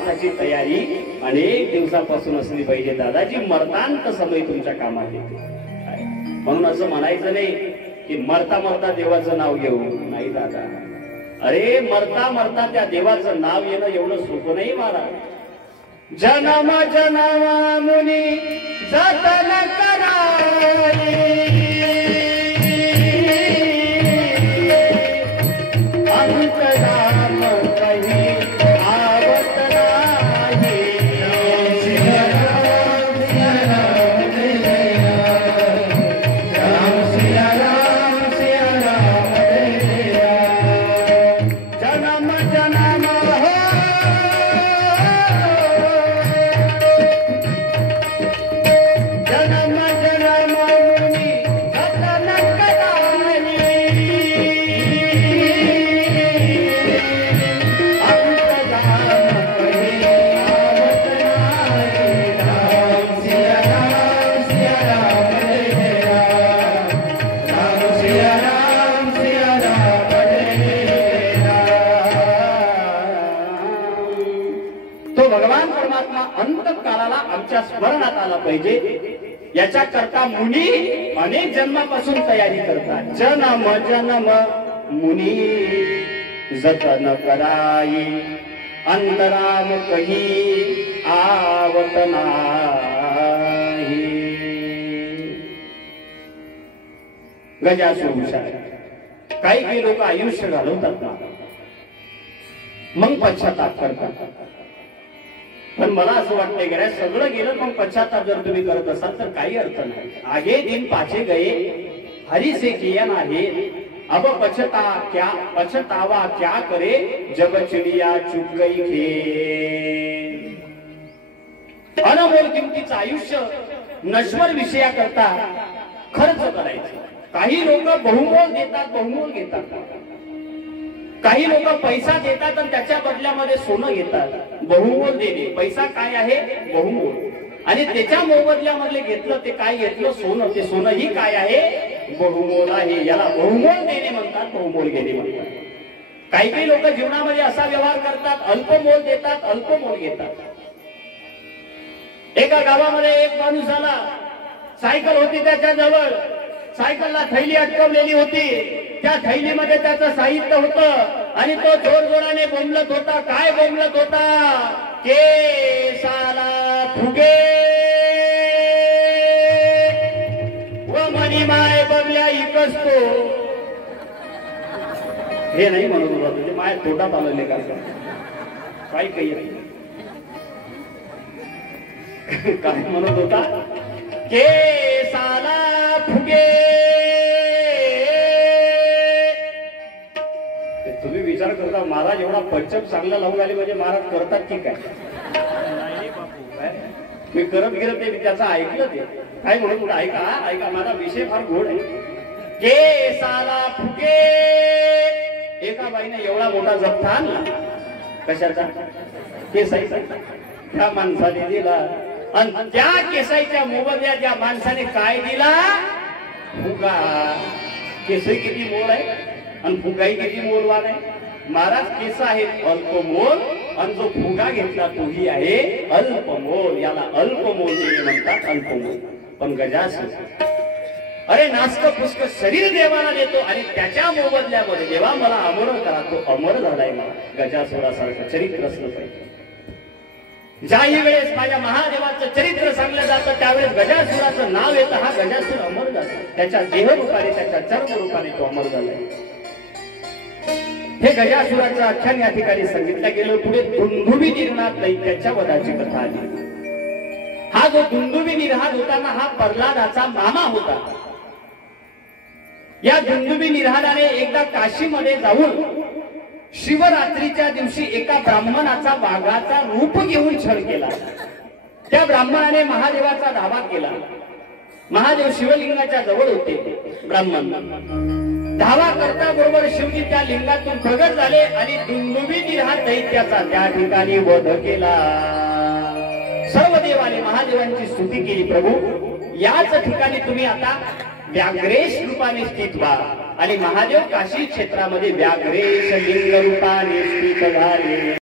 परमार्थाची तयारी अनेक दिवसापासून असली पाहिजे दादाजी, मरतांत समय तुमच्या कामात येते. म्हणून असं म्हणायचं नाही की मरता मरता देवाचं नाव घेऊ, नाही दादा. अरे मरता मरता त्या देवाचं नाव येणं एवढं सोपं नाही महाराज. जन्म जन्मा मुनी जतन कराई, अंतराम कही आवत नाही. सिया राम सिया राम जय राम, सिया राम सिया राम जय राम. जन्म जन्म हो जन्म जन्म मुनी जतन कराई, भगवान परमात्मा अंतकाळाला आमच्या स्मरणात आला पाहिजे याच्या करता मुनी अनेक जन्मापासून तयारी करतात. जन्म जन्म मुनी जतन कराई, अंतराम कही आवत नाही. गजासूर हुशार. काही लोक आयुष्य घालवतात ना, मग पश्चाताप करतात. पण मला असं वाटतंय की सगळं गेलं मग पश्चाताप जर तुम्ही करत असाल तर काही अर्थ नाही. आगे दिन पाछे गए हरि से किया नाही, अब पछतावा क्या करे, जब चिड़िया चुक गई खेल. अनमोल किमतीचं आयुष्य नश्वर विषया करता खर्च करायचं. काही लोक बहुमोल देतात, बहुमोल घेतात. काही लोक पैसा देतात आणि त्याच्या बदल्यामध्ये सोनं घेतात. बहुमोल देणे, पैसा काय आहे? बहुमोल. आणि त्याच्या मोबदल्यामध्ये घेतलं ते काय घेतलं? सोनं. ते सोनं ही काय आहे? बहुमोल आहे. याला बहुमोल देणे म्हणतात, बहुमोल घेणे म्हणतात. काही लोक जीवनामध्ये असा व्यवहार करतात, अल्पमोल देतात, अल्पमोल घेतात. एका गावामध्ये एक माणूस आला, सायकल होती त्याच्या जवळ, सायकलला थैली अटकवलेली होती. त्या थैलीमध्ये त्याचं साहित्य होतं आणि तो जोर जोराने बोंबलत होता. काय बोंबलत होता? केसाला फुगे व मणिमाय बबल्या इकसतो. हे नाही म्हणत होता, तुझे माय तोटात आलेले का काही काही काय म्हणत होता? केसाला फुगे. तुम्ही विचार करता महाराज एवढा पंचम चांगला लावून आले म्हणजे महाराज करतात की काय? मी करत गेलं ते त्याचं ऐकलं. ते काय म्हणून ऐका ऐका, माझा विषय फार गोड आहे. केसाला फुगे. एका बाईने एवढा मोठा जप्ता आणला. कशाचा? केसाईचा. त्या माणसाने दिला आणि त्या केसाईच्या मोबदल्यात त्या माणसाने काय दिला? फुगा. केसई किती मोल आहे आणि फुगाई किती मोलवान आहे. महाराज केस आहेत अल्पमोल आणि जो फुगा घेतला तोही आहे अल्पमोल. याला अल्पमोल देणे म्हणतात, अल्पमोल. पण गजासूर अरे नासक पुष्क शरीर देवाला देतो आणि त्याच्या मोबदल्यामध्ये देवा मला अमर करा. तो अमर झालाय. मला गजासुरासारखं चरित्र असलं पाहिजे. ज्याही वेळेस माझ्या महादेवाचं चरित्र सांगलं जातं त्यावेळेस गजासुराचं नाव येतं. हा गजासूर अमर झाला. त्याच्या देहरूपाने, त्याच्या चर्म रूपाने तो अमर झालाय. हे गजासुराचं आख्यान या ठिकाणी सांगितलं गेलं. पुढे दुंदुभी निर्नाद दैत्याच्या वधाची कथा आली. हा जो दुंदुभी निर्हाद होता ना, हा प्रल्हादाचा मामा होता. या दुंदुभी निर्हादाने एकदा काशीमध्ये जाऊन शिवरात्रीच्या दिवशी एका ब्राह्मणाचा वाघाचा रूप घेऊन छळ केला. त्या ब्राह्मणाने महादेवाचा धावा केला. महादेव शिवलिंगाच्या जवळ होते. ब्राह्मण धावा करता बरोबर शिवजी त्या लिंगातून प्रगट झाले आणि दुंदुभी निर्हाद दैत्याचा त्या ठिकाणी वध केला. सर्व देवाने महादेवांची स्तुती केली. प्रभू याच ठिकाणी तुम्ही आता व्याघ्रेश रूपाने स्थित व्हा. आणि महादेव काशी क्षेत्रामध्ये व्याघ्रेश लिंग रूपाने स्थित झाले.